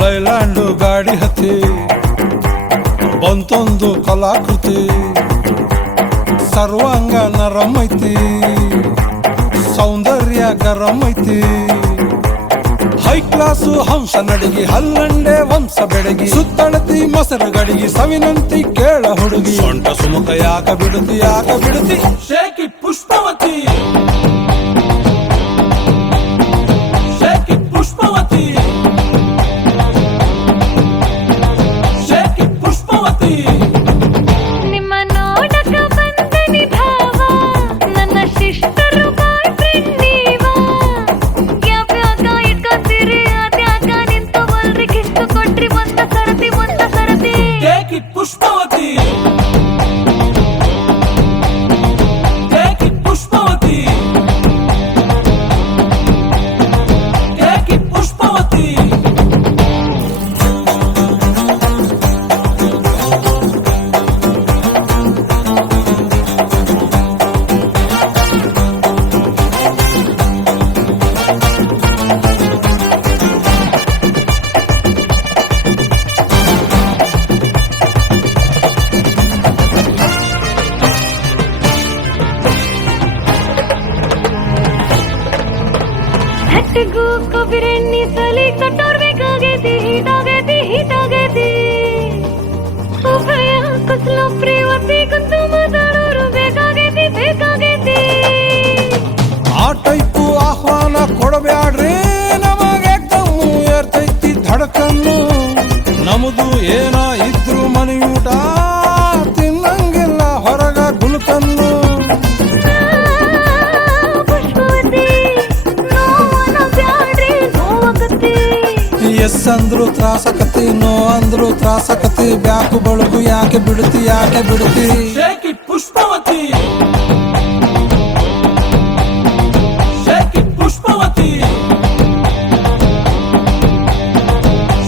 Leyland ಗಾಡಿ ಹತ್ತಿ ಬಂತೊಂದು ಕಲಾಕೃತಿ ಸರ್ವಾಂಗ ನರಂ ಐತಿ ಸೌಂದರ್ಯ ಗರಂ ಐತಿ ಹೈ ಕ್ಲಾಸು ಹಂಸ ನಡಿಗೆ ಹಲ್ಲಂಡೆ ವಂಶ ಬೆಡಗಿ ಸುತ್ತಳತಿ ಮೊಸರು ಗಡಿಗೆ ಸವಿನಂತಿ ಕೇಳ ಹುಡುಗಿ ಸೊಂಟ ಸುಮುಖ ಯಾಕ ಬಿಡುತ್ತಿ shaky Pushpavati shaky Pushpavati shaky Pushpavati ನಿಮ್ಮ ನೋಡಕ ಬಂದನಿ ಭಾವ ನನ್ನ ಶಿಷ್ಟರು ಬಾಯ್ ಫ್ರೆಂಡ್ ನೀವಾ ಯಾವ್ಯಾಗ ಇಟ್ಕೊತೀರಿ ಅದ್ಯಾಕ ನಿಂತವಲ್ರಿ ಕಿಸ್ತು ಕೊಟ್ರಿ ಒಂದ ಸರತಿ shaky Pushpavati shaky Pushpavati shaky Pushpavati ಹಟ್ಟಿಗೂ ಕೊಬ್ಬಿರೆಣ್ಣಿ ಸಲಿ ಕಟ್ಟೋರ್ಬೇಕಾಗೈತಿ ಹೀಟಾಗೈತಿ ಉಭಯ ಕುಸಲು ಪ್ರೇವತಿ ಕುಂತು ಮಾತಾಡೋರು ಬೇಕಾಗೈತಿ ಆ ಟೈಪು ಆಹ್ವಾನ ಕೊಡಬ್ಯಾಡ್ರಿ ನಮಗೆ ಕಮ್ಮು ಏರ್ತೈತಿ ಧಡಕನ್ನು ನಮ್ದು ಏನ ಇದ್ರು ಮನೆಯೂಟ ತಿನ್ನಂಗಿಲ್ಲ ಹೊರಗ ಗುಲ್ಕನ್ನು ಪುಷ್ಪವತಿ ನೋವನ ಬ್ಯಾಡ್ರಿ ನೋವಾಗತ್ತಿ ಎಸ್ ಅಂದ್ರು ತ್ರಾಸಕತಿ ನೋ ಅಂದ್ರು ತ್ರಾಸಕತಿ ಬ್ಯಾಕು ಬಳಗು ಯಾಕೆ ಬಿಡುತ್ತಿ shaky Pushpavati shaky Pushpavati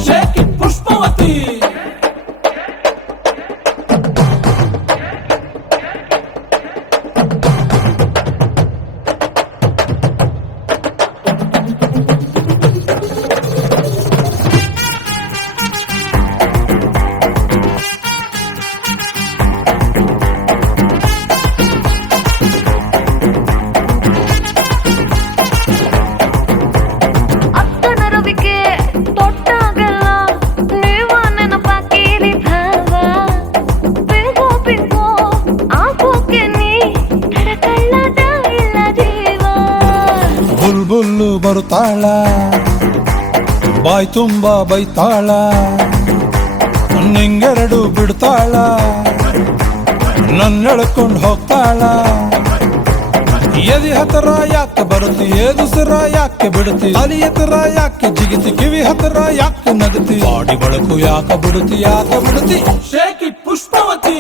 shaky Pushpavati ಅಕ್ಕನ ರವಿಕೆ ತೊಟ್ಟಾಗಲ್ಲ ನೀವ ನೆನಪಾಕಿರಿ ಭಾವ ಬಿಂಗೋ ಆಗೋಕೆ ನೀ ತಡಕಳ್ಳದ ಇಲ್ಲ ಜೀವ ಬುಲ್ಬುಲ್ಲು ಬರುತ್ತಾಳ ಬಾಯ್ ತುಂಬ ಬೈತಾಳ ನಿಂಗೆರಡು ಬಿಡ್ತಾಳ ನನ್ನೆಳ್ಕೊಂಡು ಹೋಗ್ತಾಳ ಎದಿ ಹತ್ರ ಯಾಕೆ ಬರುತ್ತಿ ಏದುಸಿರ ಯಾಕೆ ಬಿಡುತ್ತಿ ಅಲಿ ಎತ್ತರ ಯಾಕೆ ಜಿಗಿತಿ ಕಿವಿ ಹತ್ರ ಯಾಕೆ ನಗತಿ ಬಾಡಿ ಬಳಕು ಯಾಕೆ ಬಿಡುತ್ತಿ ಶೇಕಿ ಪುಷ್ಪವತಿ